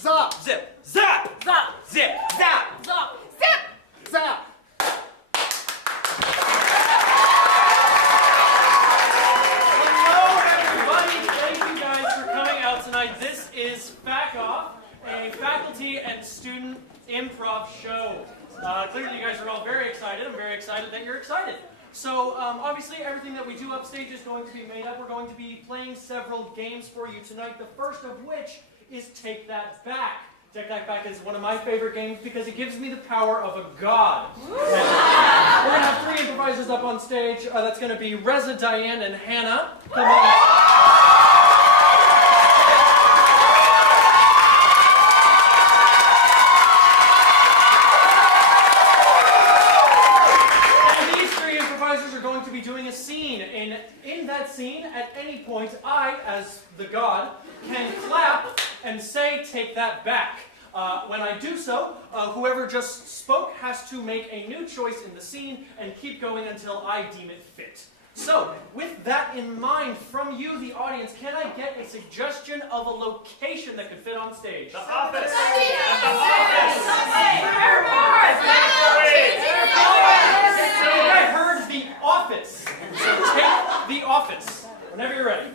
Zop. Zip. Zap. Zop. Zip. Zap. Zop. Zip. Zap. Hello, everybody. Thank you guys for coming out tonight. This is FacOff, a faculty and student improv show. Clearly, you guys are all very excited. I'm very excited that you're excited. So, obviously, everything that we do upstage is going to be made up. We're going to be playing several games for you tonight, the first of which is Take That Back. Take That Back is one of my favorite games because it gives me the power of a god. We're going to have three improvisers up on stage. That's going to be Reza, Diane, and Hannah. Come on. Doing a scene, and in that scene, at any point, I, as the god, can clap and say, "Take that back." When I do so, whoever just spoke has to make a new choice in the scene and keep going until I deem it fit. So, with that in mind, from you, the audience, can I get a suggestion of a location that could fit on stage? The office. I heard the office. So take the office. Whenever you're ready.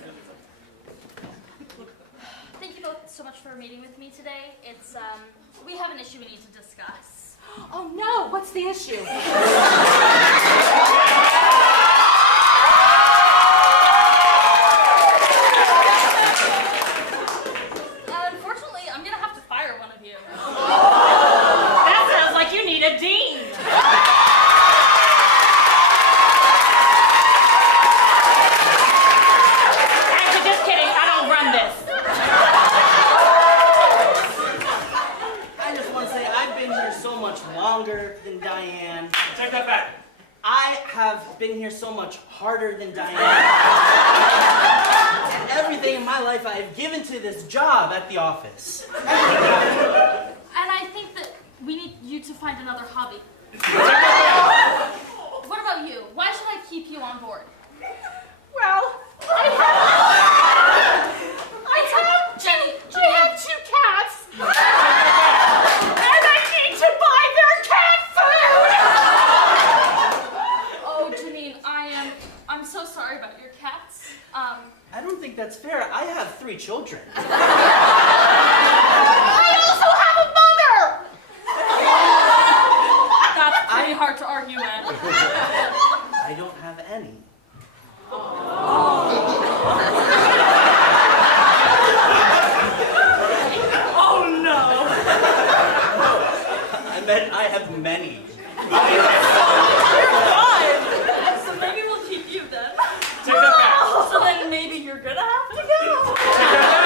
Thank you both so much for meeting with me today. It's, we have an issue we need to discuss. Oh no, what's the issue? Unfortunately, I'm gonna have to fire one of you. That sounds like you need a dean. Actually, just kidding. I don't run this. I just want to say I've been here so much longer than Diane. Take that back. I have been here so much harder than Diane. And everything in my life I have given to this job at the office. And I think that we need you to find another hobby. What about you? Why should I keep you on board? Well, I have two cats. And I need to buy their cat food. Oh, Janine, I'm so sorry about your cats. I don't think that's fair. I have 3 children. I also have a mother. That's pretty hard to argue with. I don't have any. Oh no. I meant I have many. So maybe we'll keep you then. Take that back. So then maybe you're gonna have to go. Take that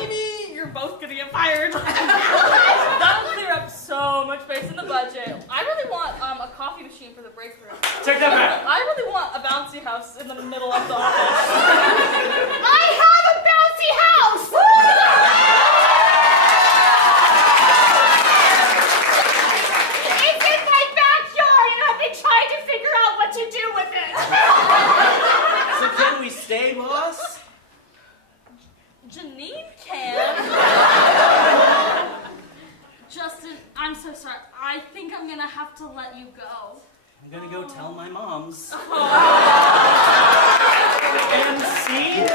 Maybe you're both gonna get fired. That'll clear up so much space in the budget. I really want a coffee machine for the break room. back. Take that back. I really want a bouncy house in the middle of the office. I have a bouncy house. It's in my backyard, and I've been trying to figure out what to do with it. So can we stay, boss? Janine can. Justin, I'm so sorry. I think I'm gonna have to let you go. I'm gonna go tell my moms. And scene.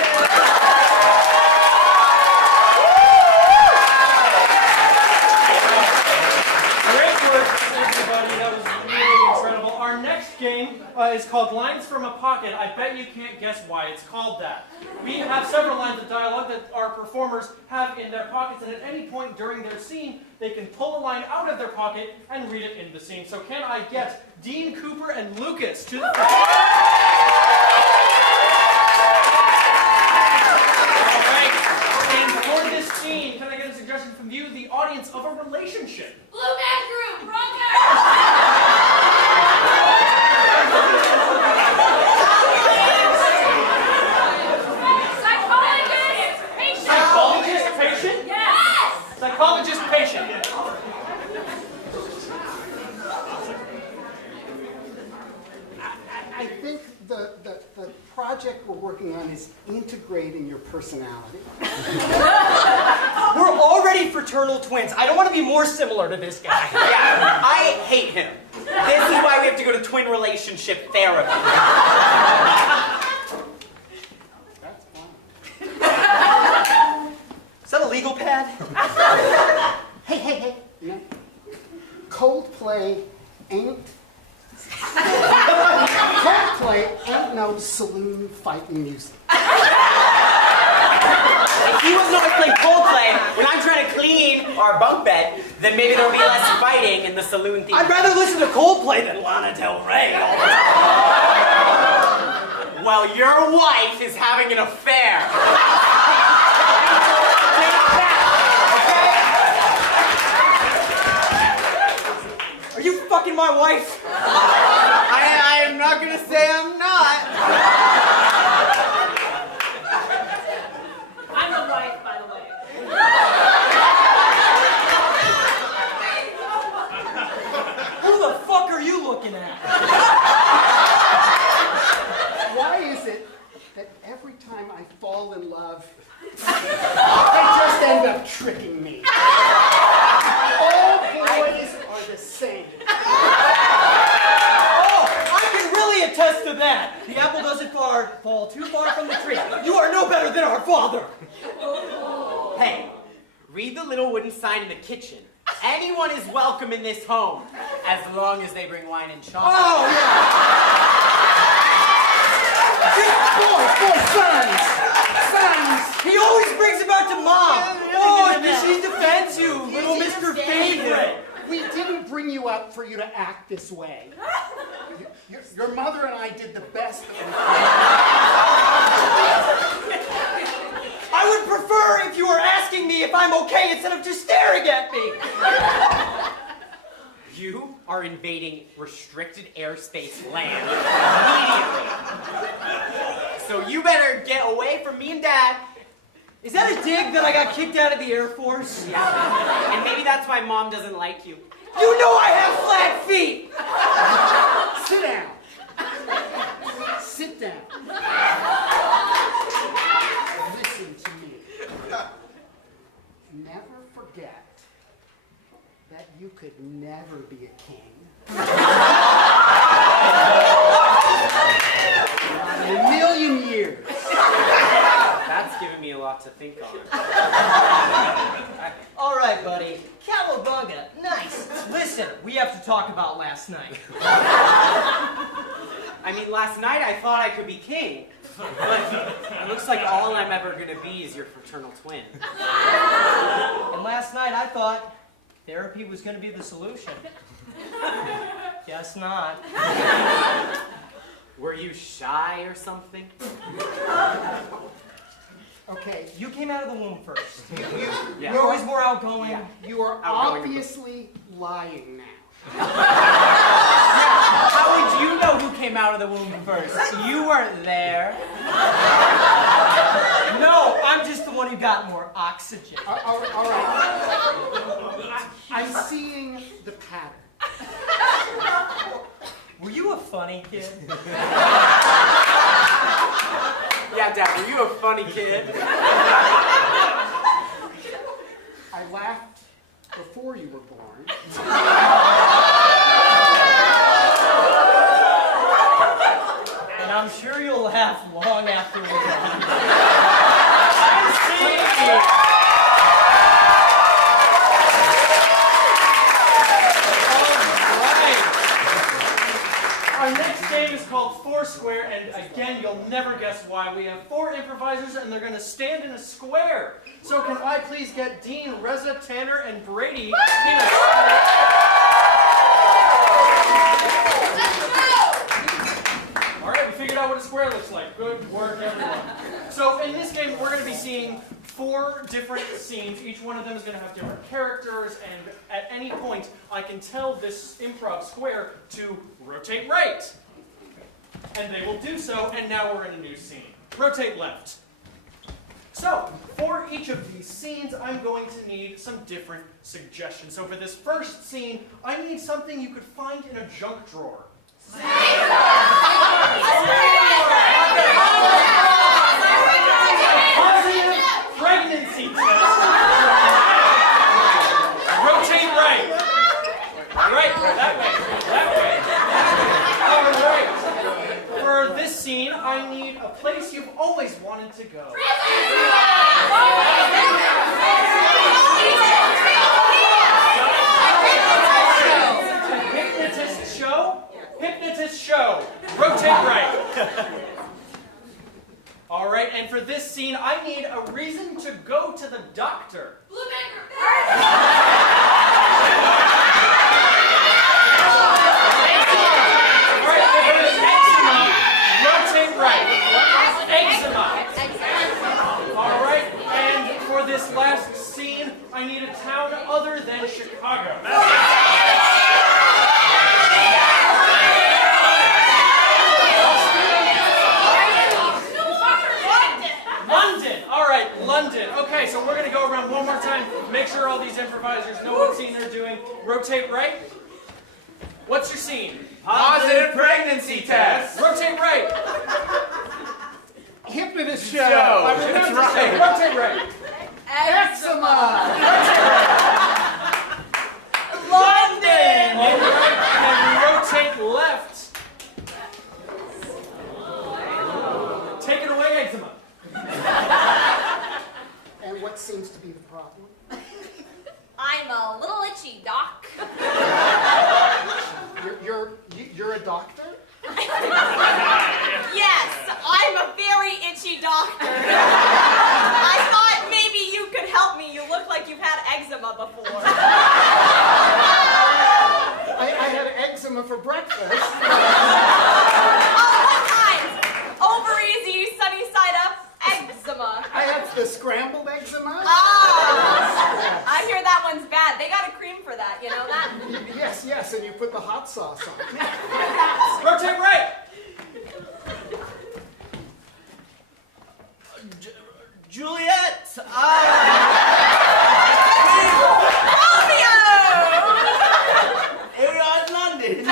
Great work, everybody. That was really incredible. Our next game is called Lines from a Pocket. I bet you can't guess why it's called that. We have several lines of dialogue that our performers have in their pockets, and at any point during their scene, they can pull a line out of their pocket and read it in the scene. So can I get Dean, Cooper, and Lucas to the front? All right. And for this scene, can I get a suggestion from you, the audience, of a relationship? Blue Man Group, wrong guy. Psychologist patient? Yes. Psychologist patient. I think the project we're working on is integrating your personality. We're already fraternal twins. I don't want to be more similar to this guy. Yeah, I hate him. This is why we have to go to twin relationship therapy. That's fun. Is that a legal pad? Hey. No. Coldplay ain't no saloon fighting music. If he wasn't always playing Coldplay when I'm trying to clean our bunk bed, then maybe there'll be less fighting in the saloon theme. I'd rather listen to Coldplay than Lana Del Rey all the time. Well, your wife is having an affair. Are you fucking my wife? I'm not gonna say I'm not. I'm the wife, by the way. Who the fuck are you looking at? Why is it that every time I fall in love, they just end up tricking me? All boys are the same. Oh, I can really attest to that. The apple doesn't fall too far from the tree. You are no better than our father. Hey, read the little wooden sign in the kitchen. Anyone is welcome in this home, as long as they bring wine and chocolate. Oh, Boys, sons. He always brings it back to Mom. Oh, she defends you, little Mr. Favorite. We didn't bring you up for you to act this way. Your mother and I did the best that we could. I would prefer if you were asking me if I'm okay instead of just staring at me. You are invading restricted airspace land immediately. So you better get away from me and Dad. Is that a dig that I got kicked out of the Air Force? Yeah. And maybe that's why Mom doesn't like you. You know I have flat feet! Sit down. Sit down. Listen to me. Never forget that you could never be a king. Not in a million years. That's giving me a lot to think on. All right, buddy. Cowabunga. Nice. Listen, we have to talk about last night. I mean, last night I thought I could be king. But it looks like all I'm ever going to be is your fraternal twin. And last night I thought therapy was going to be the solution. Guess not. Were you shy or something? Okay, You came out of the womb first. Yeah. You're always more outgoing. Yeah. you are Outgoing. obviously lying now. How would you know who came out of the womb first? You weren't there. No, I'm just the one who got more oxygen. All right. I'm seeing the pattern. Were you a funny kid? Yeah, Dad, were you a funny kid? I laughed before you were born. And I'm sure you'll laugh long after we're done. I'm seeing you. Our next game is called Foursquare, and again, you'll never guess why. We have 4 improvisers, and they're going to stand in a square. So can I please get Dean, Reza, Tanner, and Brady in a square? All right, we figured out what a square looks like. Good work, everyone. So in this game, we're going to be seeing 4 different scenes. Each one of them is going to have different characters, and at any point, I can tell this improv square to rotate right. And they will do so, and now we're in a new scene. Rotate left. So, for each of these scenes, I'm going to need some different suggestions. So for this first scene, I need something you could find in a junk drawer. Positive pregnancy test. place you've always wanted to go. Hypnotist show? Hypnotist show. Rotate right. All right, and for this scene, I need a reason to go to the doctor. This last scene, I need a town other than Chicago. London. All right, London. Okay, so we're going to go around one more time. Make sure all these improvisers know what scene they're doing. Rotate right. What's your scene? Positive pregnancy test. Rotate right. Hypnotist show. That's right. Rotate right. Eczema. London! All right, and rotate left. Take it away, eczema. And what seems to be the problem? I'm a little itchy, Doc. You're a doctor? Yes, I'm a very itchy doctor. I thought maybe you could help me. You look like you've had eczema before. I had eczema for breakfast. Oh, what kind? Over easy, sunny side up, eczema. I had the scrambled eczema. Ah, I hear that one's bad. They got a cream for that, you know that? Yes, and you put the hot sauce on. Rotate right. Juliet! Romeo! Here we are in London.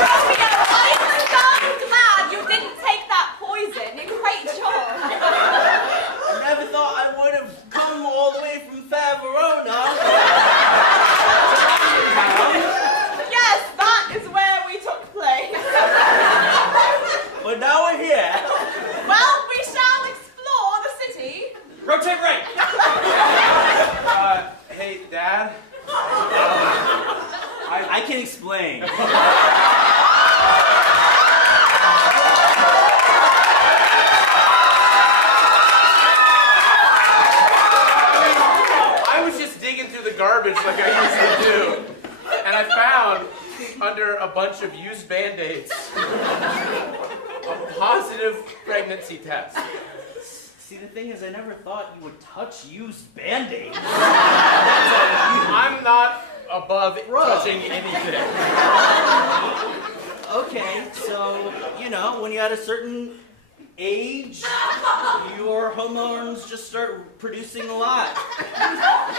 Romeo, I'm so glad you didn't take that poison. Great job. I never thought I would have come all the way from Faverona. Yes, that is where we took place. But now we're here. Well, we shall explore the city. Rotate right. Hey, Dad. I can explain. I was just digging through the garbage like I usually do, and I found under a bunch of used Band-Aids a positive pregnancy test. See, the thing is, I never thought you would touch used Band-Aids. I'm not above touching anything. Okay, so, you know, when you're at a certain age, your hormones just start producing a lot.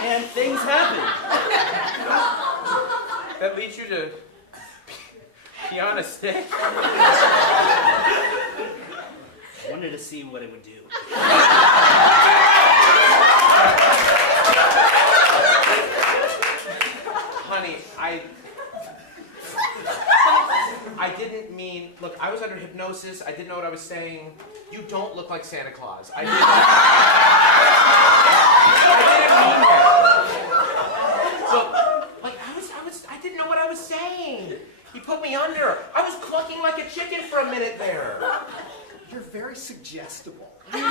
And things happen. That leads you to pee on a stick? I wanted to see what it would do. Honey, I didn't mean, look, I was under hypnosis. I didn't know what I was saying. You don't look like Santa Claus. I didn't mean that. Look, like I didn't know what I was saying. He put me under. I was clucking like a chicken for a minute there. You're very suggestible. You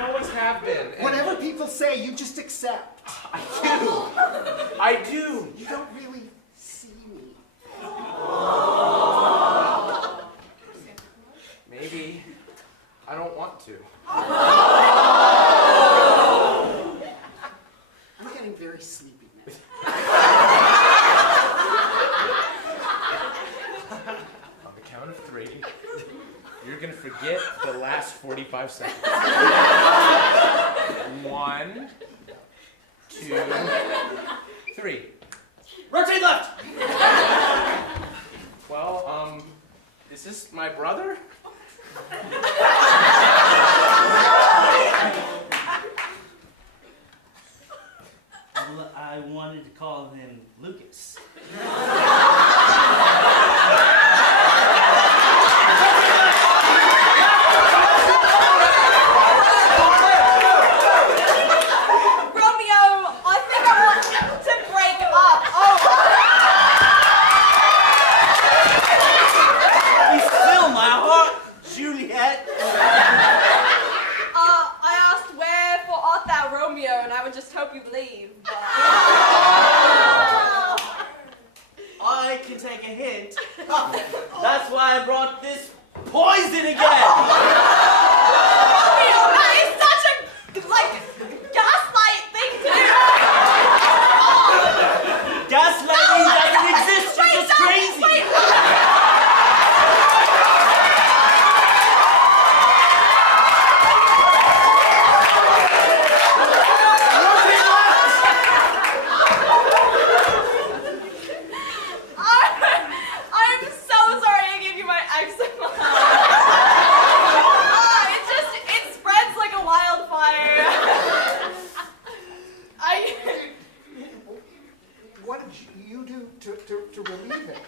always have been. And Whatever people say, you just accept. I do. You don't really see me. Maybe I don't want to. I'm getting very sleepy now. On the count of 3, you're going to forget the last 45 seconds. 1, 2, 3. Rotate left. Well, is this my brother? Well, I wanted to call him Lucas. Just hope you believe. I can take a hint. That's why I brought this poison again. That is such a gaslight thing to do. Gaslighting doesn't exist. You're just crazy. To relieve it.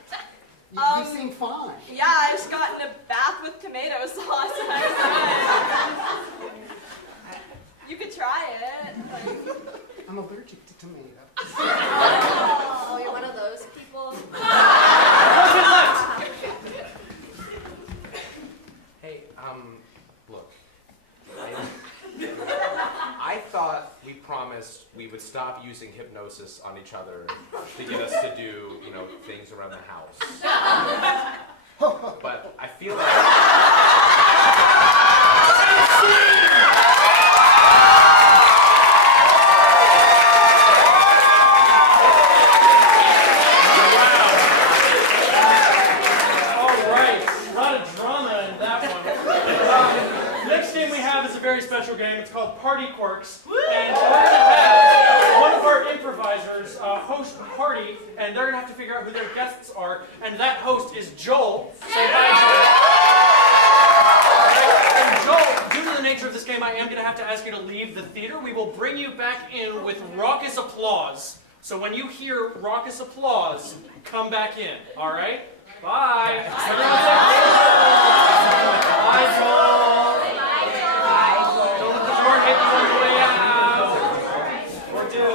You seem fine. Yeah, I just got in a bath with tomato sauce and I was good. You could try it. I'm allergic to tomatoes. Oh, you're one of those people? Hey, look. I thought we promised we would stop using hypnosis on each other to get us to do, things around the house. But I feel like... All right, a lot of drama in that one. Next game we have is a very special game. It's called Party Quirks. And we're going to have one of our improvisers host a party, and they're going to have to figure out who their guests are. And that host is Joel. Say hi, Joel. And Joel, due to the nature of this game, I am going to have to ask you to leave the theater. We will bring you back in with raucous applause. So when you hear raucous applause, come back in. All right? Bye. Bye, Joel. Don't let the door hit you on the way out. Or do.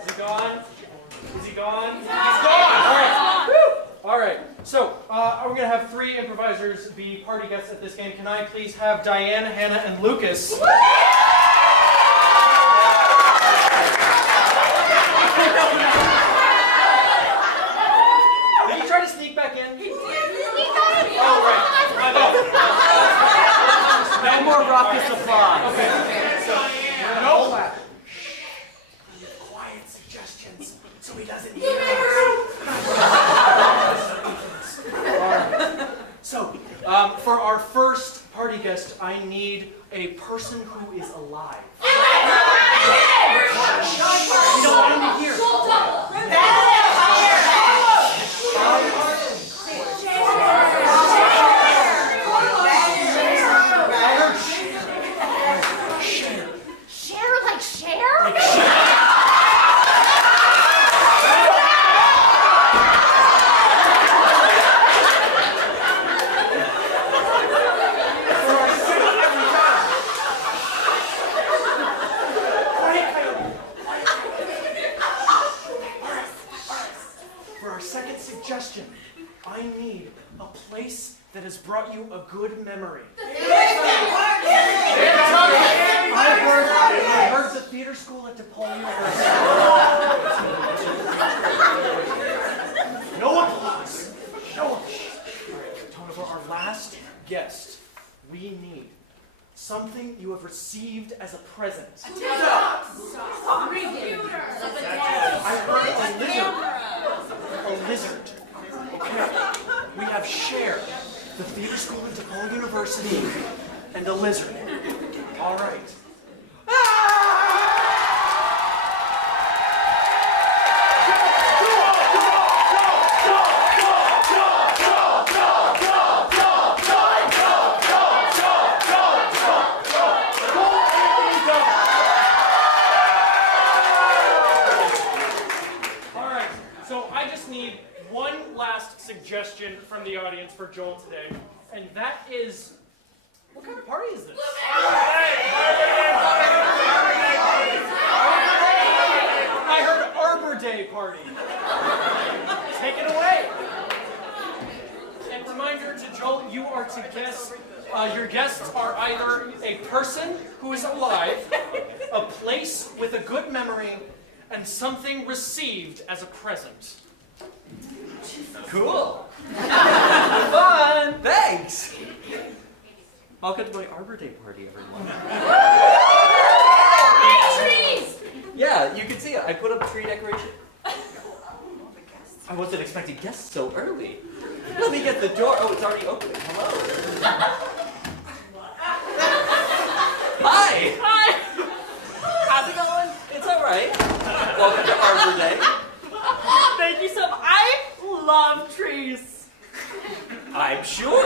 Is he gone? Is he gone? He's gone! All right. So, we're going to have 3 improvisers be party guests at this game. Can I please have Diane, Hannah, and Lucas? Did he try to sneak back in? He did. Oh, right. No more raucous applause. Okay. So, no clap. Quiet suggestions so he doesn't hear us. So, for our first party guest, I need a person who is alive. We don't want him to hear. Share like share? For our second suggestion, I need a place that has brought you a good memory. I heard the theater school at DePaul University. No applause. No applause. All right, Tony, for our last guest, we need something you have received as a present. I heard a lizard. Okay, we have Cher, the theater school at DePaul University, and a lizard. All right. plans for Joel today, and that is, what kind of party is this? I heard Arbor Day party. Take it away. And reminder to Joel, you are to guess. Your guests are either a person who is alive, a place with a good memory, and something received as a present. Cool. Fun. Thanks. Welcome to my Arbor Day party, everyone. Hey, trees! Yeah, you can see it. I put up tree decoration. I wasn't expecting guests so early. Let me get the door. Oh, it's already opening. Hello. Hi. Hi. How's it going? It's all right. Welcome to Arbor Day. Thank you so much. I love trees. I'm sure.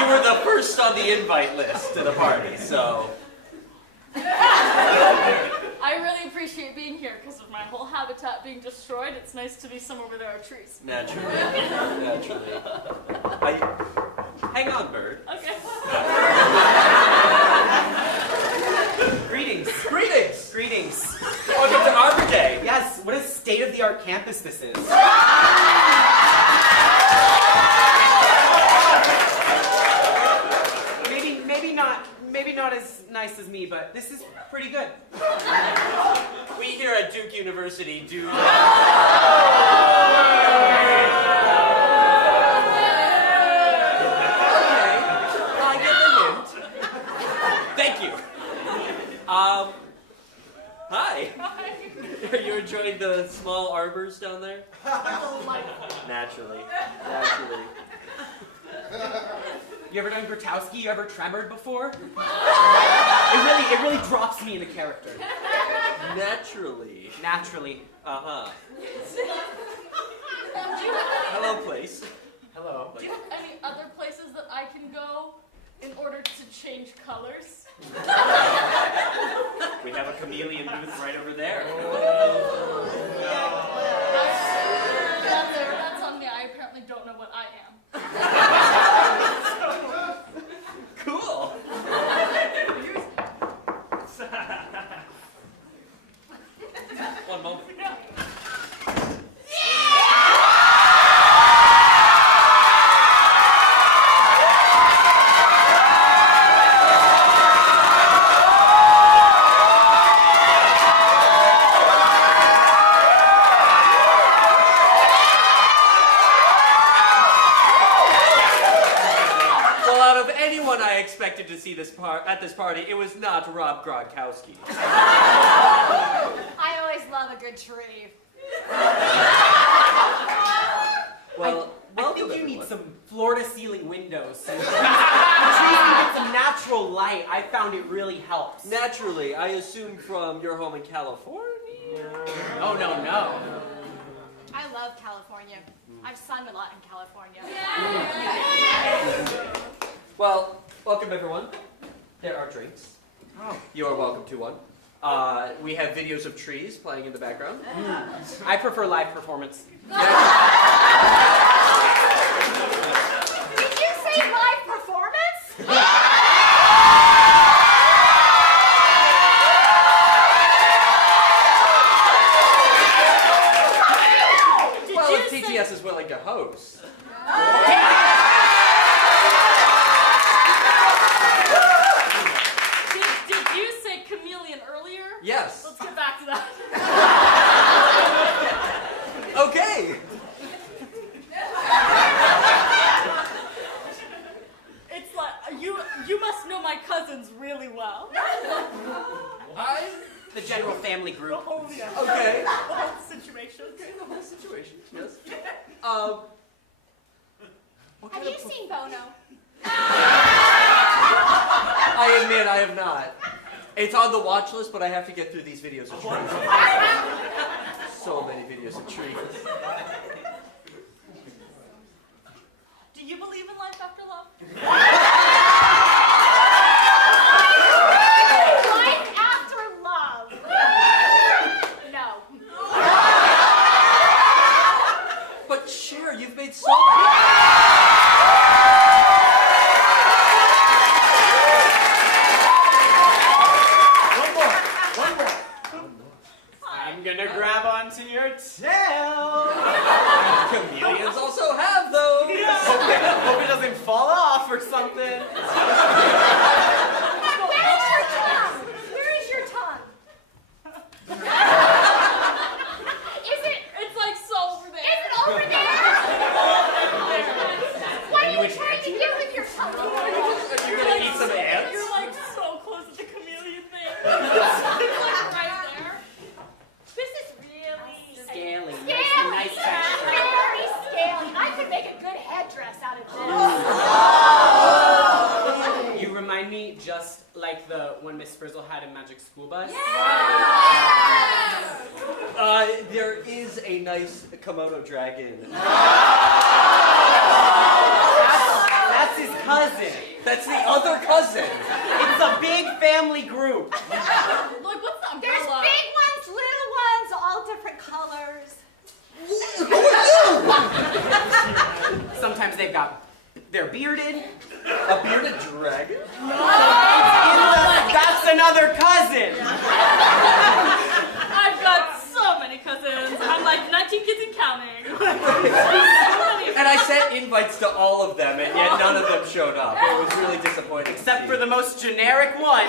You were the first on the invite list to the party, so. I really appreciate being here because of my whole habitat being destroyed. It's nice to be somewhere where there are trees. Naturally. Naturally. Hang on, bird. Okay. Greetings. Greetings. Greetings. Welcome to Arbor Day. Yes, what a state-of-the-art campus this is. Maybe not as nice as me, but this is pretty good. We here at Duke University do. Okay, I get the hint. Thank you. Hi. Are you enjoying the small arbors down there? Naturally. Naturally. you ever done Grotowski? You ever tremored before? It really drops me into character. Naturally. Naturally. Uh-huh. Hello, place. Hello. Do you have any other places that I can go in order to change colors? We have a chameleon booth right over there. That's on me. I apparently don't know what I am. Cool. One moment. I expected to see at this party, it was not Rob Gronkowski. I always love a good tree. Well, I think you need some floor-to-ceiling windows. So the trees can get some natural light. I found it really helps. Naturally, I assume from your home in California? Oh, no. I love California. I've sung a lot in California. Well, welcome everyone. There are drinks. Oh. You are welcome to one. We have videos of trees playing in the background. I prefer live performance. Did you say live performance? Well, if TTS is willing to host. Did you say chameleon earlier? Yes. Let's get back to that. Okay. It's like you must know my cousins really well. The general family The group. whole, Okay. the whole situation. Okay, the whole situation, yes. Have you seen Bono? I admit I have not. It's on the watch list, but I have to get through these videos of trees. So many videos of trees. Do you believe in life after love? Life after love. No. But Cher, you've made so many. something? Where's your tongue? Where is your tongue? It's like so over there. Is it over there? What are you trying to do with your tongue? You're gonna eat some ants? You're like so close to the chameleon thing. It's like right there. This is really Scaly. scaly. Nice texture. Very scaly. I could make a good headdress out of this. You remind me just like the one Miss Frizzle had in Magic School Bus. There is a nice Komodo dragon. That's his cousin. That's the other cousin. It's a big family group. Look, what's the There's umbrella? big ones, little ones, all different colors. Sometimes they're bearded. A bearded dragon? That's another cousin. I've got so many cousins. I'm like 19 kids and counting. And I sent invites to all of them, and yet none of them showed up. It was really disappointing. Except for the most generic one.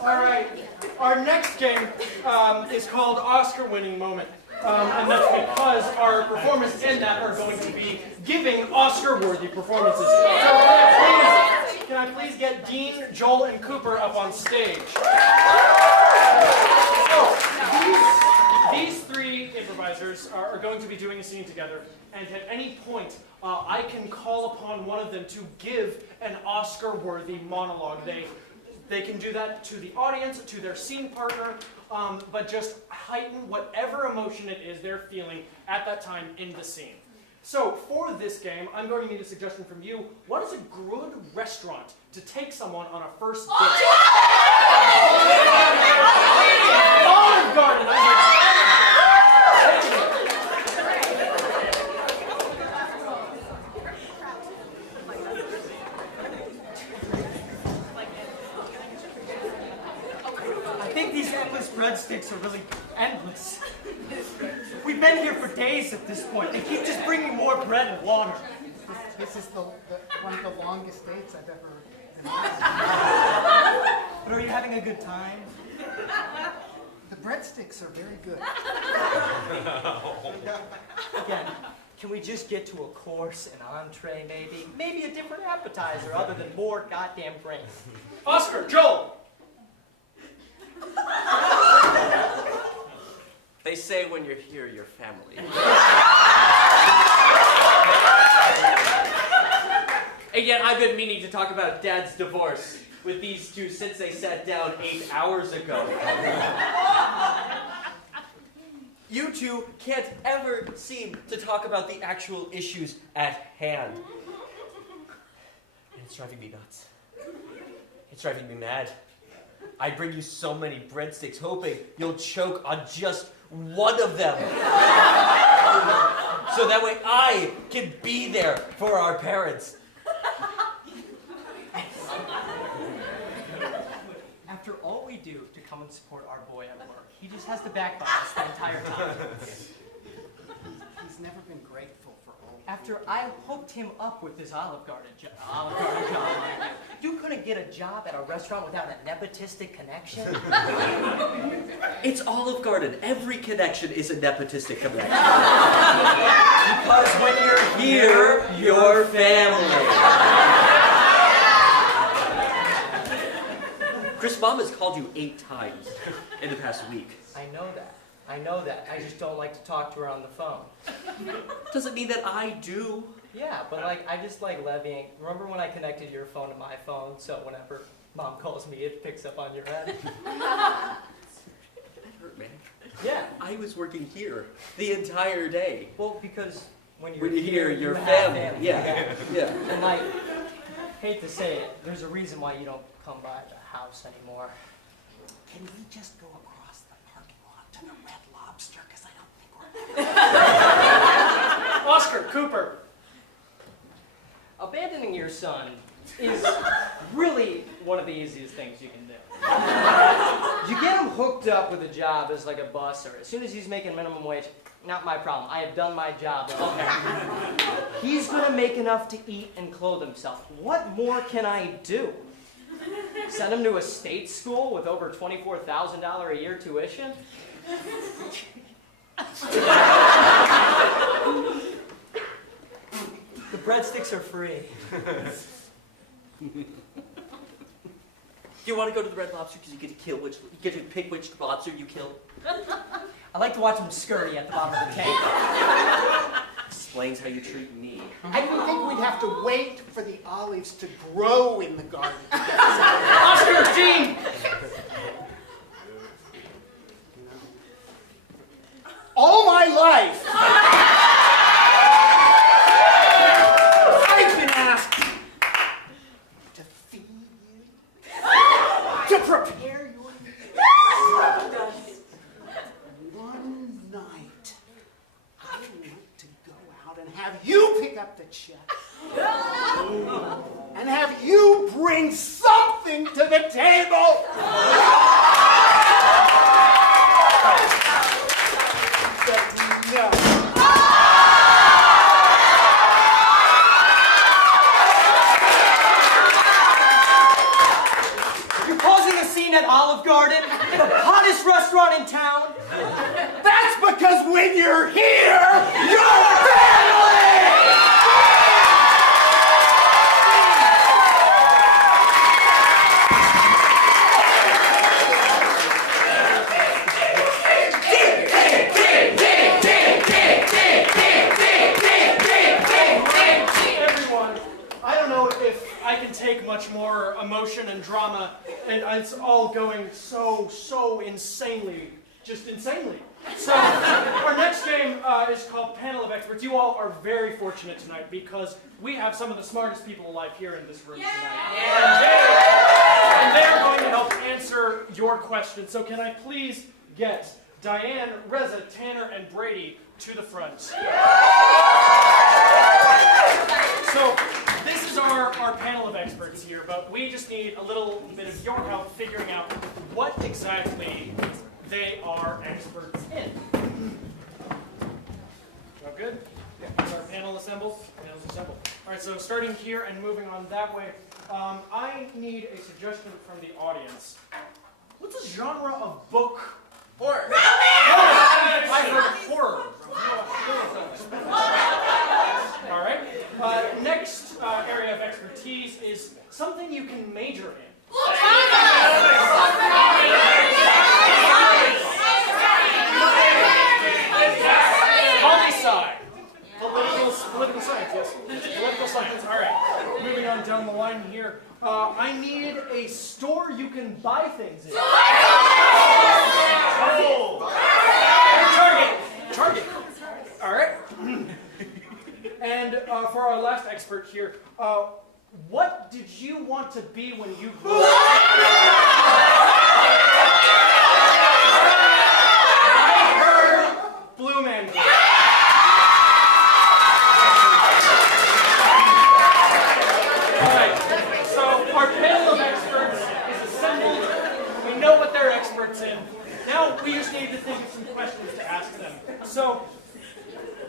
All right, our next game is called Oscar-winning moment. And that's because our performers in that are going to be giving Oscar-worthy performances. So can I please get Dean, Joel, and Cooper up on stage? So these three improvisers are going to be doing a scene together, and at any point, I can call upon one of them to give an Oscar-worthy monologue. They can do that to the audience, to their scene partner, but just heighten whatever emotion it is they're feeling at that time in the scene. So for this game, I'm going to need a suggestion from you. What is a good restaurant to take someone on a first date? Olive Garden! I think these endless breadsticks are really endless. We've been here for days at this point. They keep just bringing more bread and water. This is one of the longest dates I've ever been on. But are you having a good time? The breadsticks are very good. Again, can we just get to a course, an entree maybe? Maybe a different appetizer other than more goddamn grain. Oscar, Joel! They say when you're here, you're family. And yet I've been meaning to talk about Dad's divorce with these two since they sat down 8 hours ago. You two can't ever seem to talk about the actual issues at hand. And it's driving me nuts. It's driving me mad. I bring you so many breadsticks hoping you'll choke on just one of them. So that way I can be there for our parents. After all we do to come and support our boy at work, he just has to backbite us the entire time. He's never been grateful for all. After I hooked him up with this Olive Garden job, you couldn't get a job at a restaurant without a nepotistic connection? It's Olive Garden. Every connection is a nepotistic connection. Because when you're Here, your family. Chris, Mom has called you 8 times in the past week. I know that. I just don't like to talk to her on the phone. Doesn't mean that I do. Yeah, but like I just like levying. Remember when I connected your phone to my phone, so whenever Mom calls me, it picks up on your end? That hurt, man. Yeah. I was working here the entire day. Well, because when you're Here, you your have family. Yeah. Yeah. And like, hate to say it, there's a reason why you don't come by the house anymore. Can we just go across the parking lot to the Red Lobster? Because I don't think we're... Oscar, Cooper. Abandoning your son is really one of the easiest things you can do. You get him hooked up with a job as like a busser. As soon as he's making minimum wage, not my problem. I have done my job. Okay. He's gonna make enough to eat and clothe himself. What more can I do? Send him to a state school with over $24,000 a year tuition? The breadsticks are free. Do you want to go to the Red Lobster because you get to pick which lobster you kill? I like to watch him scurry at the bottom of the tank. Explains how you treat me. I didn't think we'd have to wait for the olives to grow in the garden. Oscar, Gene! All my life, I've been asked to feed you, to prepare your meals. One night, I want to go out and have you pick up the check. And have you bring something to the table. But no. You're causing a scene at Olive Garden, the hottest restaurant in town. That's because when you're here, you're family! Everyone, I don't know if I can take much more emotion and drama, and it's all going so insanely, just insanely. So, our next game is called Panel of Experts. You all are very fortunate tonight because we have some of the smartest people alive here in this room tonight. And they are going to help answer your questions. So can I please get Diane, Reza, Tanner, and Brady to the front? So, this is our panel of experts here, but we just need a little bit of your help figuring out what exactly they are experts in. All good? Is our panel assembled? Panel's assembled. All right, so starting here and moving on that way, I need a suggestion from the audience. What's a genre of book? Horror. I heard horror. All right. Next area of expertise is something you can major in. Poli-sci. Political science, yes. Political science. All right. Moving on down the line here. I need a store you can buy things in. Target. All right. And for our last expert here, what did you want to be when you grew up? I heard Blue Man Group. All right. So our panel of experts is assembled. We know what they're experts in. Now we just need to think of some questions to ask them. So,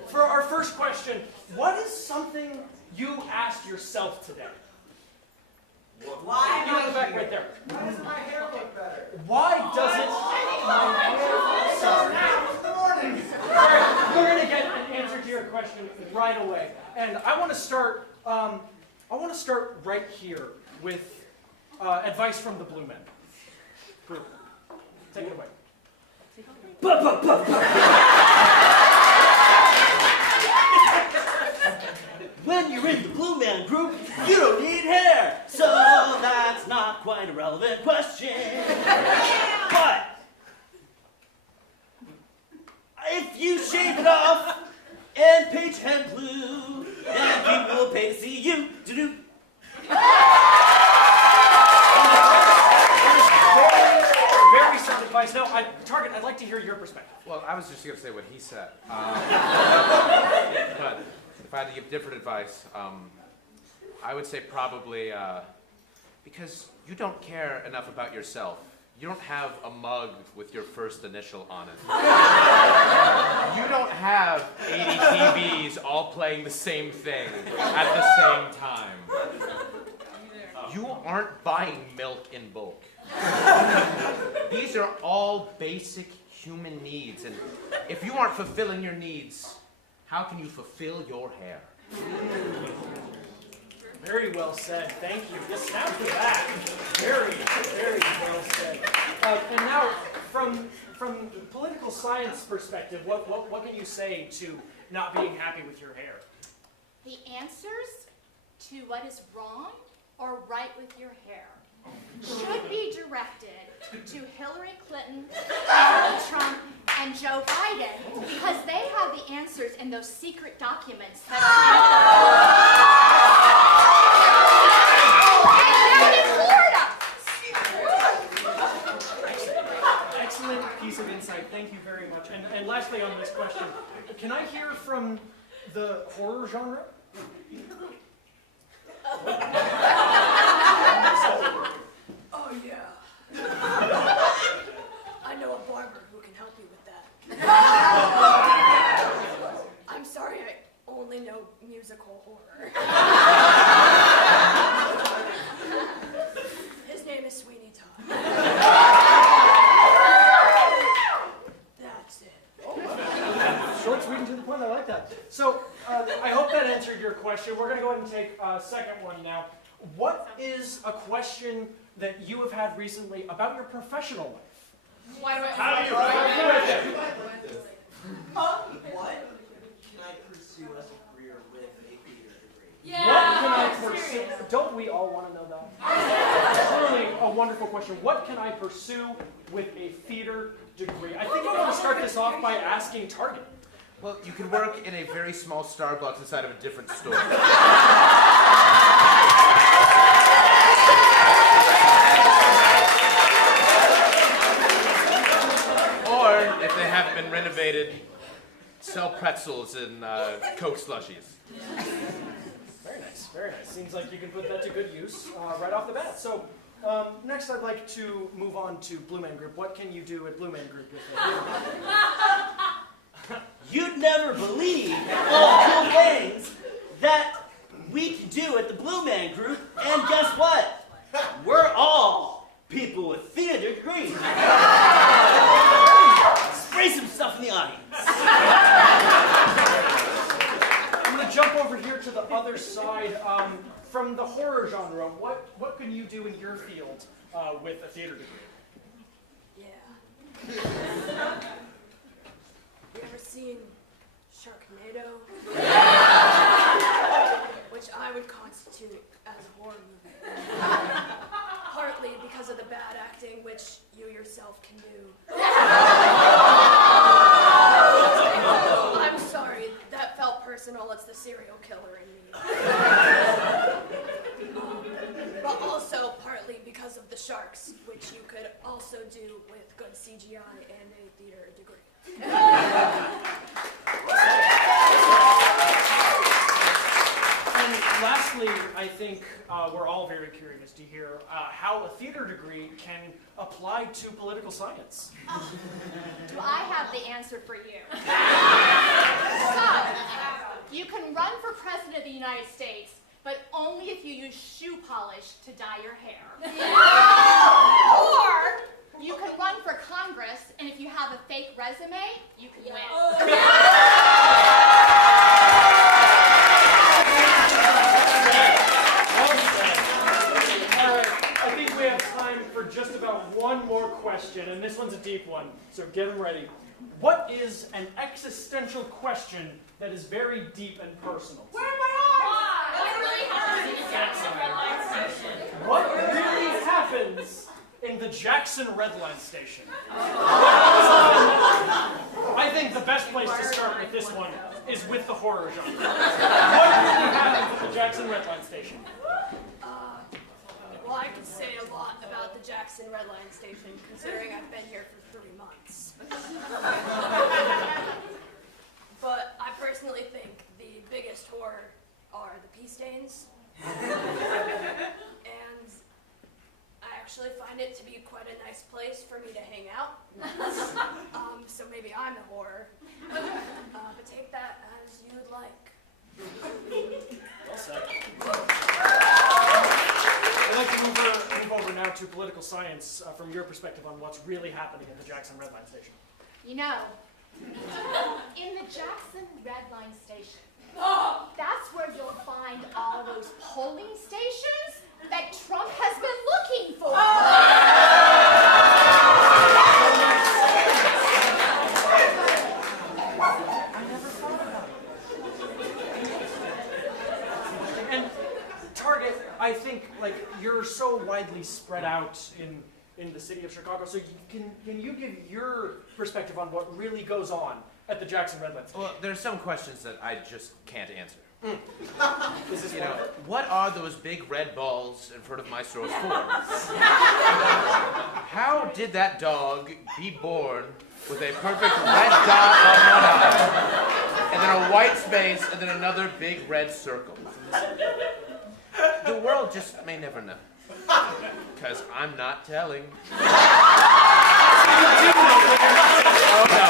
for our first question, what is something you asked yourself today? Why You in the back right there. Why does my hair look better? Why doesn't my hair? Sorry. All right, we're gonna get an answer to your question right away, and I want to start. Right here with advice from the Blue Men. Group. Take it away. When you're in the Blue Man Group, you don't need hair. So that's not quite a relevant question. But if you shave it off and paint your head blue, then people will pay to see you. Do-do. Very sound advice. Now, Target, I'd like to hear your perspective. Well, I was just going to say what he said. But if I had to give different advice, I would say probably because you don't care enough about yourself. You don't have a mug with your first initial on it. You don't have 80 TVs all playing the same thing at the same time. You aren't buying milk in bulk. These are all basic human needs, and if you aren't fulfilling your needs, how can you fulfill your hair? Very well said. Thank you. Just snap for that. Very, very well said. And now, from the political science perspective, what can you say to not being happy with your hair? The answers to what is wrong or right with your hair should be directed to Hillary Clinton, Donald Trump, and Joe Biden, because they have the answers in those secret documents that Florida. Excellent piece of insight. Thank you very much. And lastly on this question, can I hear from the horror genre? Oh, yeah. I know a barber who can help you with that. I'm sorry, I only know musical horror. His name is Sweeney Todd. That's it. Short, sweet, and to the point. I like that. So, I hope that answered your question. We're going to go ahead and take a second one now. What is a question that you have had recently about your professional life? How do you What can I pursue as a career with a theater degree? What can I pursue? Don't we all want to know that? Really a wonderful question. What can I pursue with a theater degree? I think I want to start this off by asking Target. Well, you can work in a very small Starbucks inside of a different store. Or, if they haven't been renovated, sell pretzels and Coke slushies. Very nice, very nice. Seems like you can put that to good use right off the bat. So, next I'd like to move on to Blue Man Group. What can you do at Blue Man Group with it? You'd never believe all the cool things that we can do at the Blue Man Group, and guess what? We're all people with theater degrees. Spray some stuff in the audience. I'm going to jump over here to the other side. From the horror genre, what can you do in your field with a theater degree? Yeah. You ever seen Sharknado? Which I would constitute as a horror movie. Partly because of the bad acting, which you yourself can do. I'm sorry, that felt personal. It's the serial killer in me. But also partly because of the sharks, which you could also do with good CGI and a theater degree. And lastly, I think we're all very curious to hear how a theater degree can apply to political science. Do I have the answer for you? So, you can run for president of the United States, but only if you use shoe polish to dye your hair. Or you can run for Congress, and if you have a fake resume, you can win. I think we have time for just about one more question, and this one's a deep one, so get them ready. What is an existential question that is very deep and personal? Where am I on? What really happens in the Jackson Red Line Station? What really happens in the Jackson Red Line Station? I think the best place to start with this one is with the horror genre. What really happens at the Jackson Red Line Station? Well, I could say a lot about the Jackson Red Line Station, considering I've been here for 3 months. But I personally think the biggest horror are the pee stains And I actually find it to be quite a nice place for me to hang out. So maybe I'm the whore. But take that as you'd like. Well said. I'd like to move over now to political science from your perspective on what's really happening at the Jackson Red Line Station. You know, in the Jackson Red Line Station, that's where you'll find all those polling stations that Trump has been looking for. I never thought about it. And Target, I think, like, you're so widely spread out in the city of Chicago, so can you give your perspective on what really goes on at the Jackson Red Line Station? Well, there's some questions that I just can't answer. Is this You one know, of it? what are those big red balls in front of my stores for? How did that dog be born with a perfect red dot on one eye, and then a white space, and then another big red circle? The world just may never know. Because I'm not telling. Oh no.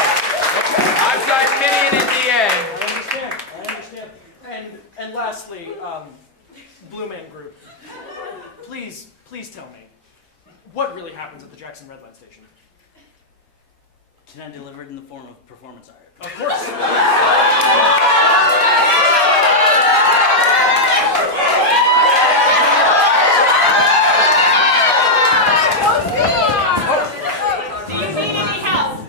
I've got Minion in the end. I understand. And lastly, Blue Man Group, please tell me, what really happens at the Jackson Red Line Station? Can I deliver it in the form of performance art? Of course. Do you need any help?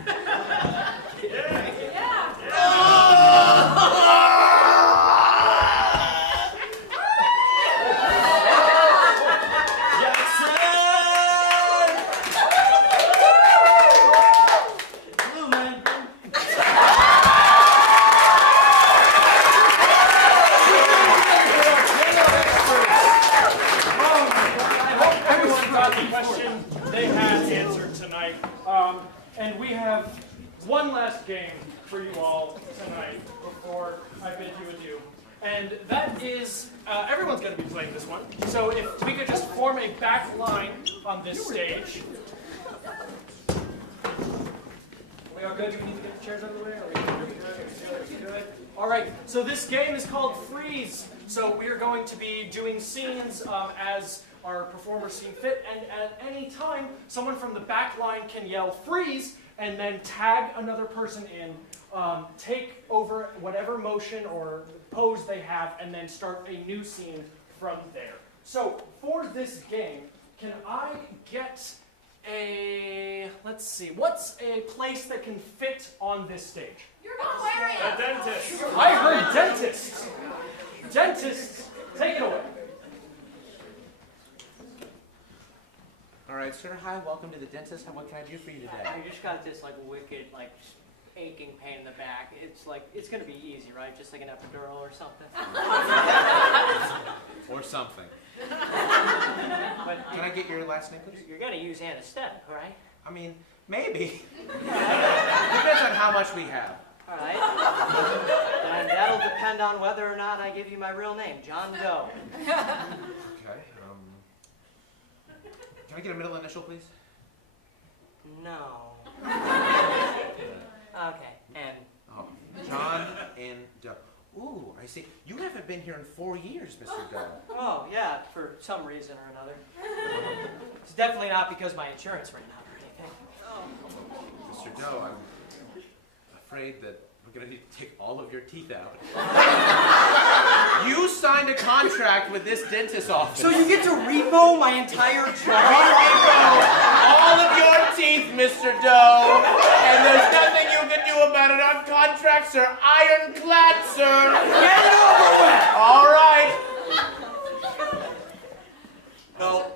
Blue man. Everyone got the question they had answered tonight. And we have one last game for you all tonight before I bid you adieu. And that is, everyone's going to be playing this one. So if we could just form a back line on this stage. We all good? Do we need to get the chairs out of the way? Are we good? All right, so this game is called Freeze. So we are going to be doing scenes as our performers seem fit, and at any time, someone from the back line can yell freeze, and then tag another person in, take over whatever motion or pose they have, and then start a new scene from there. So for this game, can I get let's see, what's a place that can fit on this stage? You're an aquarium. A dentist. I heard dentist. Dentist, take it away. All right, sir. Hi, welcome to the dentist. What can I do for you today? I just got this like wicked, like aching pain in the back. It's gonna be easy, right? Just like an epidural or something. Or something. But Can I get your last name, please? you're gonna use anesthetic, right? I mean, maybe. Depends on how much we have. All right. And that'll depend on whether or not I give you my real name, John Doe. Okay. Can I get a middle initial, please? No. Okay. And Oh, John and Doe. Ooh, I see. You haven't been here in 4 years, Mr. Doe. oh yeah, for some reason or another. It's definitely not because my insurance ran out or anything. Mr. Doe, I'm afraid that we're going to need to take all of your teeth out. You signed a contract with this dentist's office. So you get to repo my entire jaw? all of your teeth, Mr. Doe. And there's nothing you can do about it. Our contracts are ironclad, sir. Get it over with! All right. No.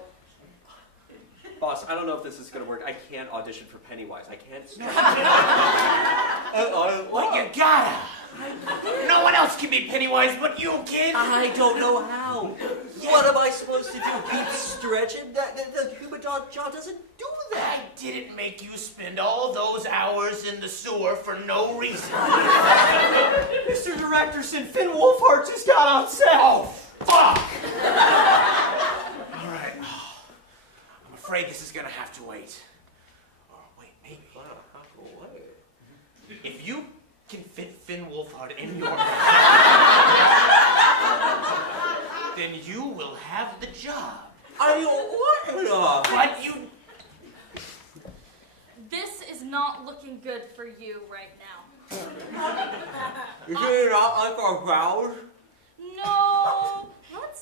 Boss, I don't know if this is going to work. I can't audition for Pennywise. I can't. Well, you gotta. No one else can be Pennywise but you, kid. I don't know how. What am I supposed to do? Keep stretching? The human jaw doesn't do that. I didn't make you spend all those hours in the sewer for no reason. Mr. Director, Finn Wolfhard just got on set. Oh, fuck. afraid this is gonna have to wait. Oh, wait, maybe. If you can fit Finn Wolfhard in your mouth, then you will have the job. I don't want enough. But you... This is not looking good for you right now. Is it not like our vows? No. What?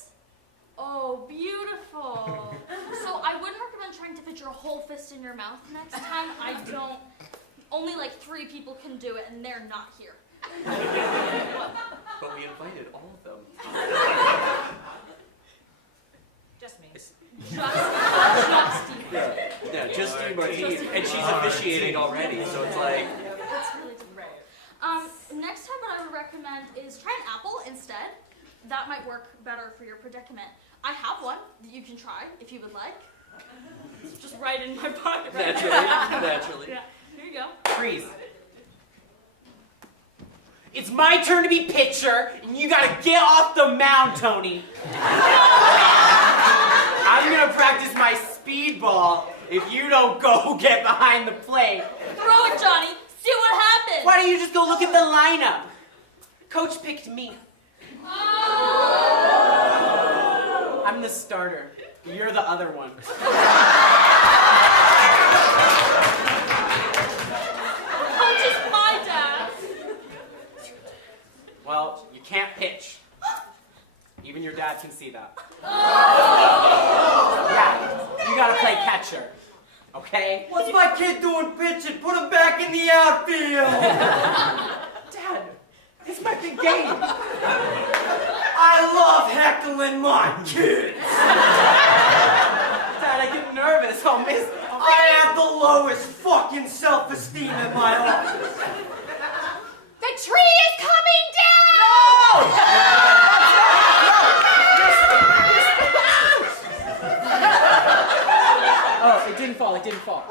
Oh, beautiful. So I wouldn't recommend trying to fit your whole fist in your mouth next time. I don't. Only like 3 people can do it, and they're not here. But we invited all of them. Just me. Just Steve. Yeah, just Steve Martini, and she's officiating already, so it's like... That's really great. Next time what I would recommend is try an apple instead. That might work better for your predicament. I have one that you can try if you would like. It's just right in my pocket right now. Naturally. Yeah, here you go. Freeze. It's my turn to be pitcher, and you gotta get off the mound, Tony. I'm gonna practice my speedball if you don't go get behind the plate. Throw it, Johnny. See what happens. Why don't you just go look at the lineup? Coach picked me. I'm the starter. You're the other one. Coach is my dad. Well, you can't pitch. Even your dad can see that. Yeah, you gotta play catcher. Okay? What's my kid doing pitching? Put him back in the outfield. Dad, it's my big game. I love heckling my kids. Dad, I get nervous. I'll miss. I have the lowest fucking self-esteem in my office. The tree is coming down! Oh, it didn't fall. It didn't fall.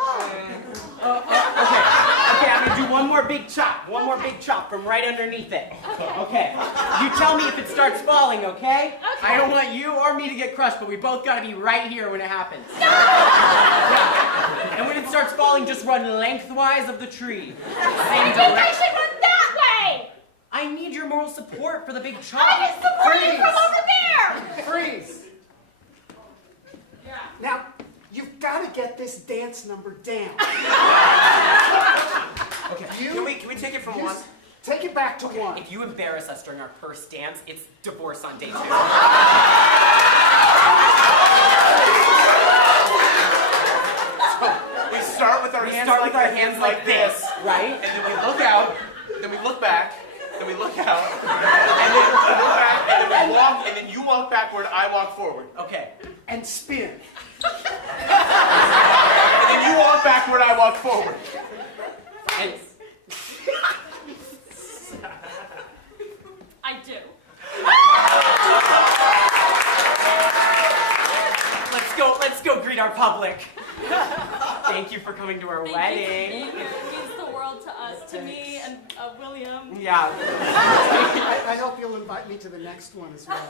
Okay, I'm gonna do one more big chop. One more big chop from right underneath it. Okay. You tell me if it starts falling, okay? I don't want you or me to get crushed, but we both gotta be right here when it happens. Yeah. And when it starts falling, just run lengthwise of the tree. Same direction. I should run that way! I need your moral support for the big chop. I can support you from over there! Freeze! Now, you've got to get this dance number down. Okay. Can we take it from one? Take it back to one. If you embarrass us during our first dance, it's divorce on day 2. We start with our hands like this, right? And then we look out, then we look back, then we look out, and then we look back, and then we walk, and then you walk backward, I walk forward. Okay. And spin. And then you walk backward, I walk forward. And I do. Let's go greet our public. Thank you for coming to our wedding. Thank you for being here. It means the world to us, to me and William. Yeah. I hope you'll invite me to the next one as well.